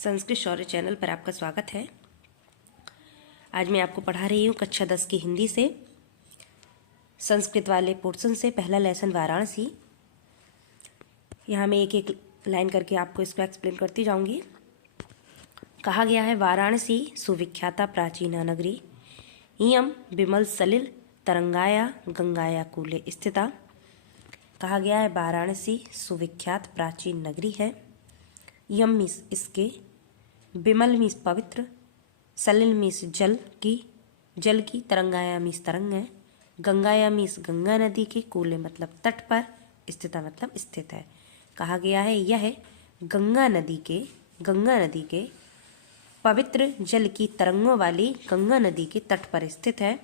संस्कृत शौर्य channel पर आपका स्वागत है। आज मैं आपको पढ़ा रही हूँ कक्षा 10 की हिंदी से संस्कृत वाले पोर्शन से पहला लेसन वाराणसी। यहाँ मैं एक एक लाइन करके आपको इसको एक्सप्लेन करती जाऊँगी। कहा गया है वाराणसी सुविख्याता प्राचीना नगरी इयं विमल सलिल तरंगाया गंगाया कूले स्थिता। कहा गया है वाराणसी सुविख्यात प्राचीन नगरी है। यम मीस इसके, विमल मीस पवित्र, सलिल मीस जल की, तरंगाया मीस तरंग है, गंगाया मीस गंगा नदी के, कूले मतलब तट पर, स्थिता मतलब स्थित है। कहा गया है यह गंगा नदी के पवित्र जल की तरंगों वाली गंगा नदी के तट पर स्थित है।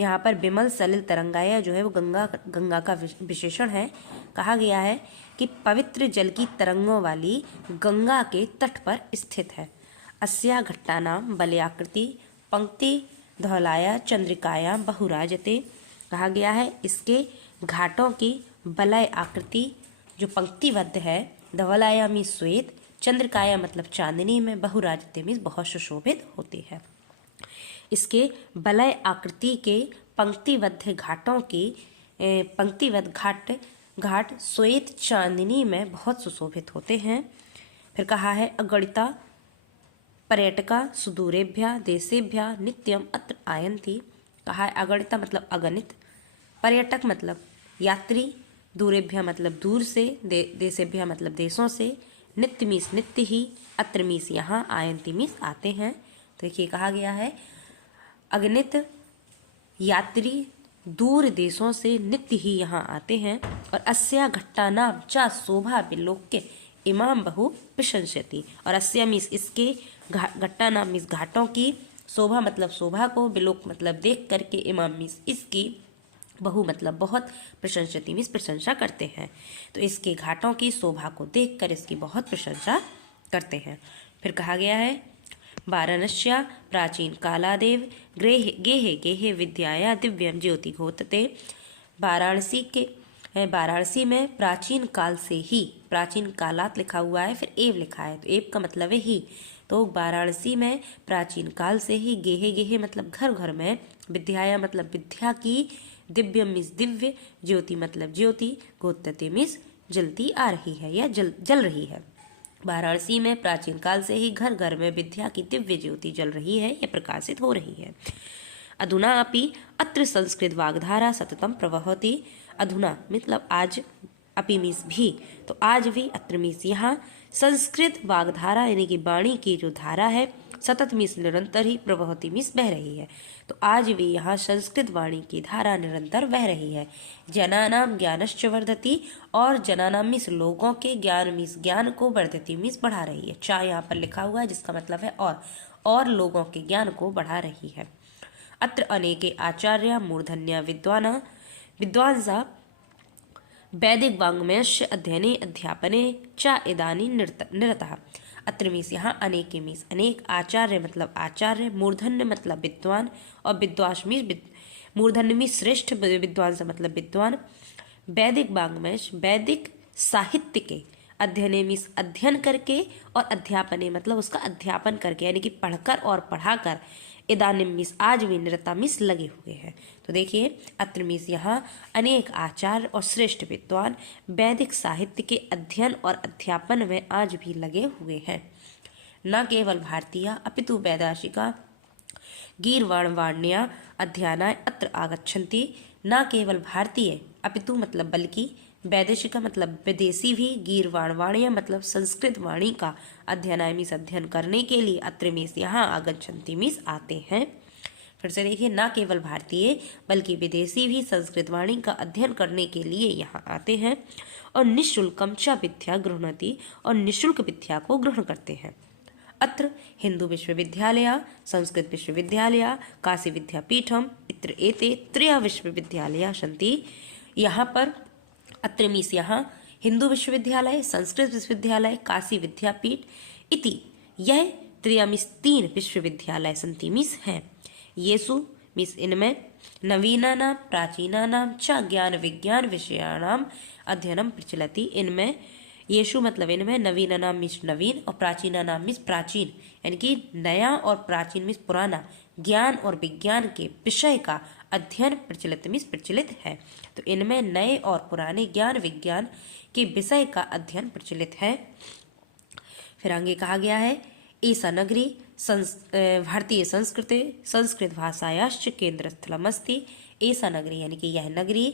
यहाँ पर विमल सलिल तरंगाया जो है वो गंगा का विशेषण है। कहा गया है कि पवित्र जल की तरंगों वाली गंगा के तट पर स्थित है। अस्या घट्टानाम वलयाकृति पंक्ति धौलाया चंद्रिकाया बहुराजते। कहा गया है इसके घाटों की वलय आकृति जो पंक्तिबद्ध है, धवलाया में श्वेत, चंद्रिकाया मतलब चांदनी में, बहुराजते में बहुत सुशोभित होती है। इसके वलय आकृति के पंक्तिबद्ध घाटों की पंक्तिबद्ध घाट श्वेत चांदनी में बहुत सुशोभित होते हैं। फिर कहा है अगणिता पर्यटका सुदूरेभ्य देशेभ्य नित्यम अत्र आयन्ति। कहा है अगणिता मतलब अगणित, पर्यटक मतलब यात्री, दूरेभ्य मतलब दूर से, देशेभ्य मतलब देशों से, नित्य मीस नित्य ही, अत्र मीस यहाँ, आयन्ति मीस आते हैं। तो देखिए कहा गया है अगणित यात्री दूर देशों से नित्य ही यहाँ आते हैं। और अस्या घट्टानाम चा शोभा विलोक्य इमाम बहु प्रशंसति। और अस्या मीस इसके, घट्टानाम मीस घाटों की, शोभा मतलब शोभा को, विलोक मतलब देख करके, इमाम मीस इसकी, बहु मतलब बहुत, प्रशंसति मीस प्रशंसा करते हैं। तो इसके घाटों की शोभा को देखकर इसकी बहुत प्रशंसा करते हैं। फिर कहा गया है वाराणस्या प्राचीन कालादेव गेहे विद्याया दिव्यम ज्योति घोतते। वाराणसी में प्राचीन काल से ही, प्राचीन कालात लिखा हुआ है फिर एव लिखा है, तो एव का मतलब है ही। तो वाराणसी में प्राचीन काल से ही, गेहे मतलब घर घर में, विद्याया मतलब विद्या की, दिव्यम मीस दिव्य, ज्योति मतलब ज्योति, घोतते मीस जलती आ रही है या जल रही है। वाराणसी में प्राचीन काल से ही घर घर में विद्या की दिव्य ज्योति जल रही है या प्रकाशित हो रही है। अधुना अपि अत्र संस्कृत वाग्धारा सततम प्रवहति। अधुना मतलब आज, अपि मीस भी, तो आज भी, अत्र मीस यहाँ, संस्कृत वाग्धारा यानी कि वाणी की जो धारा है, सतत मीस निरंतर ही, प्रवहति मीस बह रही है। तो आज भी यहाँ संस्कृत वाणी की धारा निरंतर बह रही है। जनानाम ज्ञानश्च वर्धति, और जनानाम मीस लोगों के, ज्ञान मीस ज्ञान को, वर्धति मीस बढ़ा रही है। चा यहाँ पर लिखा हुआ है जिसका मतलब है और लोगों के ज्ञान को बढ़ा रही है। अत्र अनेके आचार्य मूर्धन्य विद्वांसा वैदिक वाङ्मयस्य अध्ययने अध्यापने च इदानीं निरतः। अत्र मीस यहाँ अनेके मीस अनेक, आचार्य मतलब आचार्य, मूर्धन्य मतलब विद्वान, और विद्वांस मीस मूर्धन्य मीस श्रेष्ठ, विद्वान से मतलब विद्वान, वैदिक वाङ्मय वैदिक साहित्य के, अध्ययने मीस अध्ययन करके, और अध्यापने मतलब उसका अध्यापन करके यानी कि पढ़कर और पढ़ाकर, इदानीम मीस आज भी, निरता मीस लगे हुए हैं। तो देखिए अत्र मीस यहाँ अनेक आचार्य और श्रेष्ठ विद्वान वैदिक साहित्य के अध्ययन और अध्यापन में आज भी लगे हुए हैं। न केवल भारतीय अपितु वैदेशिका गीर्वाणवाण्या अध्ययनाय अत्र आगच्छन्ति। न केवल भारतीय, अपितु मतलब बल्कि, वैदेशिका मतलब विदेशी भी, गीर्वाणवाण्या मतलब संस्कृत वाणी का, अध्ययनाय मीस अध्ययन करने के लिए, अत्र मीस यहाँ, आगच्छन्ति मीस आते हैं। फिर से देखिए न केवल भारतीय बल्कि विदेशी भी संस्कृत वाणी का अध्ययन करने के लिए यहाँ आते हैं। और निःशुल्कम च विद्या गृह्णति, और निःशुल्क विद्या को ग्रहण करते हैं। अत्र हिंदू विश्वविद्यालय, संस्कृत विश्वविद्यालय, काशी विद्यापीठम इत्र एते त्रयः विश्वविद्यालयाः सन्ति। यहाँ पर अत्र मीस यहाँ हिंदू विश्वविद्यालय, संस्कृत विश्वविद्यालय, काशी विद्यापीठ इति, यह त्रयः मीस तीन विश्वविद्यालय सन्ति मीस हैं। येषु मीस इनमें, नवीनानां प्राचीनानां च ज्ञान विज्ञान विषयाणाम अध्ययनम प्रचलति, इनमें येषु मतलब इनमें, नवीन नाम मीन्स नवीन और प्राचीन नाम मीन्स प्राचीन, यानी कि नया और प्राचीन मीन्स पुराना, ज्ञान और विज्ञान के विषय का अध्ययन प्रचलित मीन्स प्रचलित है। तो इनमें नए और पुराने ज्ञान विज्ञान के विषय का अध्ययन प्रचलित है। फिर आगे कहा गया है एषा नगरी भारतीय संस्कृति संस्कृत भाषायाश्च केंद्र स्थलमस्ति। एषा नगरी यानी कि यह नगरी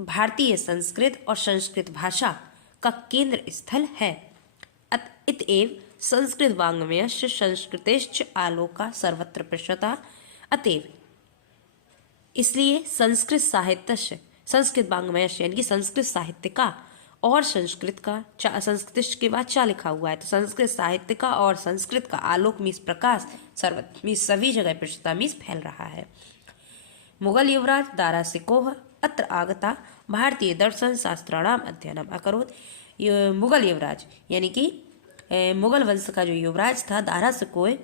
भारतीय संस्कृत और संस्कृत भाषा का केंद्र स्थल है। इतएव संस्कृत वाङ्मयस्य संस्कृतेश्च आलोका सर्वत्र प्रसृता। अतएव इसलिए संस्कृत साहित्य संस्कृत वाङ्मयस्य यानी कि संस्कृत साहित्य का और संस्कृत का, संस्कृत के बाद चा लिखा हुआ है, तो संस्कृत साहित्य का और संस्कृत का आलोक मीस प्रकाश सर्वत्र मीस सभी जगह प्रसृता मीस फैल रहा है। मुगल युवराज दारा सिकोह अत्र आगता भारतीय दर्शन शास्त्राणाम अध्ययनम अकरोत्। मुगल युवराज यानी कि मुगल वंश का जो युवराज था दारा सिकोह,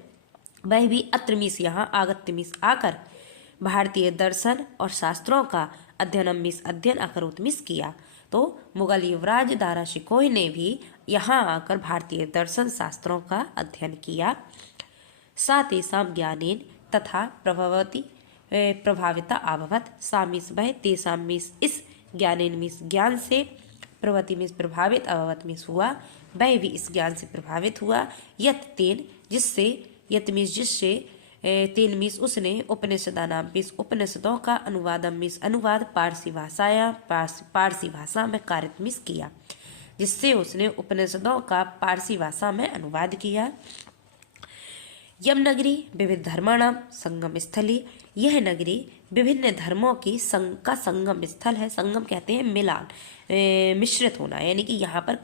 वह भी अत्र मीस यहाँ आगत्य मीस आकर भारतीय दर्शन और शास्त्रों का अध्ययनम मीस अध्ययन अकरोत् मीस किया। तो मुगल युवराज दारा शिकोह ने भी यहाँ आकर भारतीय दर्शन शास्त्रों का अध्ययन किया। सा तेषां ज्ञानेन तथा प्रभाविता अभवत्। सा मीस वह, तेषां मीस इस, ज्ञानेन मीस ज्ञान से, प्रभवति मीस प्रभावित, अभवत मीस हुआ, वह भी इस ज्ञान से प्रभावित हुआ। यत तेन जिससे, यत मीस जिससे, तेन मीस उसने, उपनिषदा नाम मीस उपनिषदों का, अनुवादम मीस अनुवाद, पारसी भाषा में कारित मीस किया, जिससे उसने उपनिषदों का पारसी भाषा में अनुवाद किया। यम नगरी विविध धर्माणाम संगम स्थली। यह नगरी विभिन्न धर्मों की का संगम स्थल है। संगम कहते हैं मिलान, मिश्रित होना, यानी कि यहाँ पर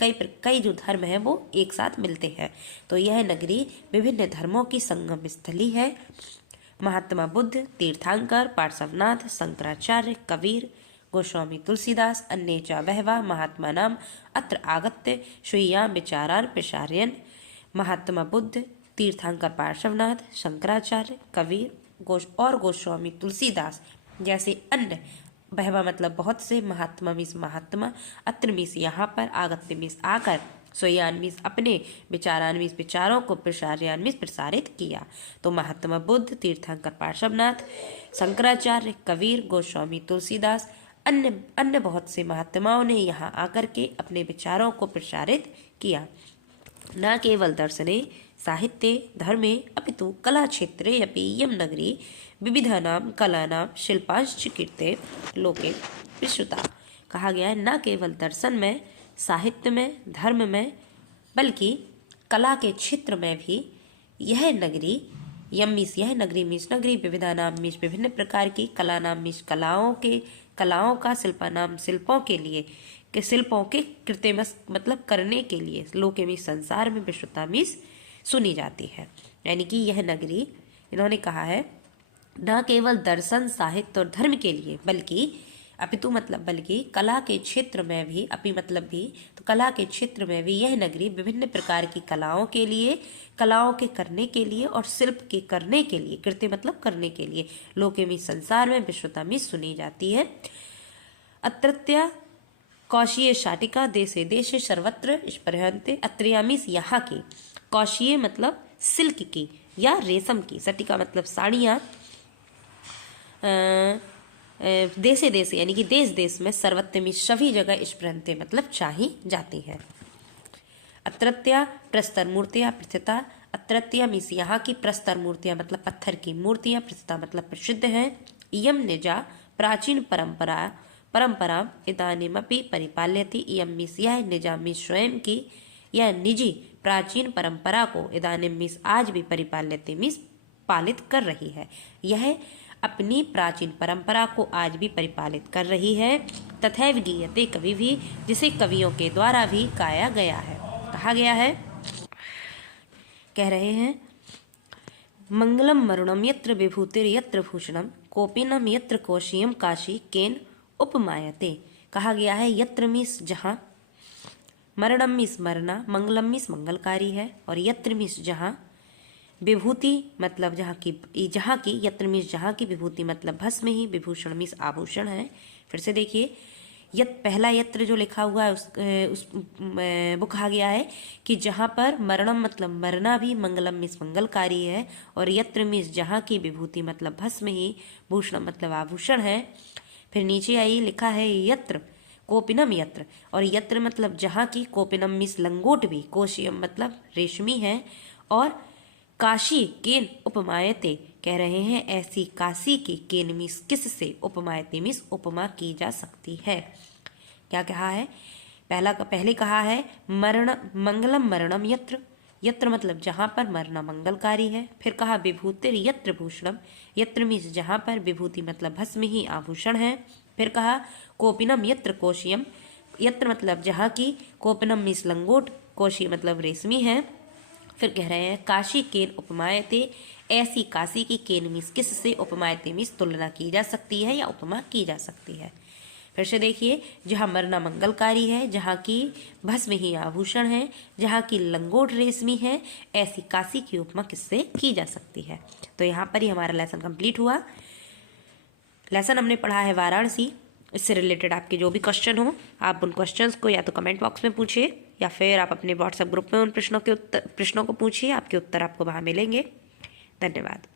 कई जो धर्म है वो एक साथ मिलते हैं। तो यह नगरी विभिन्न धर्मों की संगम स्थली है। महात्मा बुद्ध, तीर्थंकर, पार्श्वनाथ, शंकराचार्य, कबीर, गोस्वामी तुलसीदास, अन्ये च बहवः महात्मा नाम अत्र आगत्य स्वीयां विचारान् प्रसारयन्। महात्मा बुद्ध, तीर्थंकर, पार्श्वनाथ, शंकराचार्य, कबीर और गोस्वामी तुलसीदास जैसे अन्य, बहवा मतलब बहुत से, महात्मा मीस महात्मा, अत्र मीस यहाँ पर, आगत्य मीस आकर, स्वयान मीस अपने, विचारान मीस विचारों को, प्रसारयान मीस प्रसारित किया। तो महात्मा बुद्ध, तीर्थंकर, पार्श्वनाथ, शंकराचार्य, कबीर, गोस्वामी तुलसीदास, अन्य बहुत से महात्माओं ने यहाँ आकर के अपने विचारों को प्रसारित किया। न केवल दर्शने साहित्ये धर्मे अपितु कला क्षेत्रे अपि इयं नगरी विविधानां कलानां शिल्पांश्च कीर्ते लोके विश्रुता। कहा गया है न केवल दर्शन में, साहित्य में, धर्म में, बल्कि कला के क्षेत्र में भी यह नगरी, यम मीस यह नगरी मीस नगरी, विविधानां मीस विभिन्न प्रकार की, कलानां मीस कलाओं का, शिल्पानाम शिल्पों के लिए, के शिल्पों के कृत्य मतलब करने के लिए, लोके मीस संसार में, विश्रुता मीस सुनी जाती है। यानी कि यह नगरी, इन्होंने कहा है न केवल दर्शन, साहित्य और धर्म के लिए, बल्कि अपितु मतलब बल्कि कला के क्षेत्र में भी, अपि मतलब भी, तो कला के क्षेत्र में भी यह नगरी विभिन्न प्रकार की कलाओं के लिए, कलाओं के करने के लिए और शिल्प के करने के लिए, कृत्य मतलब करने के लिए, लोके में संसार में, विश्वता में सुनी जाती है। अत्रत्या कौशीय शाटिका देशे देशे सर्वत्र स्पृहन्ते। अत्रियामीस यहाँ की, कौशीय मतलब सिल्क की या रेशम की, सटिका मतलब साड़ियाँ, देशे देशे यानी कि देश देश में, सर्वत्र में सभी जगह, स्पृहन्ते मतलब चाही जाती है। अत्रत्या प्रस्तर मूर्तियाँ प्रथिता। अत्रत्या मीस यहाँ की, प्रस्तर मूर्तियाँ मतलब पत्थर की मूर्तियाँ, प्रथिता मतलब प्रसिद्ध हैं। इयम निजा प्राचीन परंपरा इदानीमपि परिपाल्यते। इयम मीस यह, निजा मीस स्वयं की, यह निजी प्राचीन परंपरा को, इदानीम मीस आज भी, परिपाल्यते मीस पालित कर रही है। यह अपनी प्राचीन परंपरा को आज भी परिपालित कर रही है। तथैव गीयते कवि भी, जिसे कवियों के द्वारा भी गाया गया है, कहा गया है। कह रहे हैं मंगलम मरुणम यत्र विभूतिर यत्र भूषणम कोपिनम यत्र कौशियम काशी केन उपमायते। कहा गया है यत्र मीस जहाँ, मरणम मीस मरना, मंगलम मीस मंगलकारी है, और यत्र मीस जहाँ, विभूति मतलब जहाँ की, यत्र मीस जहाँ की, विभूति मतलब भस्म ही, विभूषण मीस आभूषण है। फिर से देखिए पहला यत्र जो लिखा हुआ है वो कहा गया है कि जहाँ पर मरणम मतलब मरना भी, मंगलम मीन्स मंगलकारी है, और यत्र मीन्स जहाँ की, विभूति मतलब भस्म ही, भूषणम मतलब आभूषण है। फिर नीचे आई लिखा है यत्र कोपिनम यत्र, और यत्र मतलब जहाँ की, कोपिनम मीन्स लंगोट भी, कोशियम मतलब रेशमी है, और काशी केन उपमायते कह रहे हैं ऐसी काशी की, केन मीन्स किस से, उपमायते मीन्स उपमा की जा सकती है। क्या कहा है? पहले कहा है मरण मंगलम मरणम यत्र, यत्र मतलब जहाँ पर मरना मंगलकारी है। फिर कहा विभूतिर यत्र भूषणम, यत्र मीन्स जहाँ पर, विभूति मतलब भस्म ही, आभूषण है। फिर कहा कोपिनम यत्र कोशियम, यत्र मतलब जहाँ की, कोपिनम मीन्स लंगोट, कोशी मतलब रेशमी है। फिर कह रहे हैं काशी केन उपमायते, ऐसी काशी की, केन मीन्स किस से, उपमायते मीन्स तुलना की जा सकती है या उपमा की जा सकती है। फिर से देखिए, जहाँ मरना मंगलकारी है, जहाँ की भस्म ही आभूषण है, जहाँ की लंगोट रेशमी है, ऐसी काशी की उपमा किससे की जा सकती है। तो यहाँ पर ही हमारा लेसन कंप्लीट हुआ। लेसन हमने पढ़ा है वाराणसी। इससे रिलेटेड आपके जो भी क्वेश्चन हो, आप उन क्वेश्चंस को या तो कमेंट बॉक्स में पूछिए या फिर आप अपने व्हाट्सएप ग्रुप में उन प्रश्नों को पूछिए, आपके उत्तर आपको वहाँ मिलेंगे। धन्यवाद।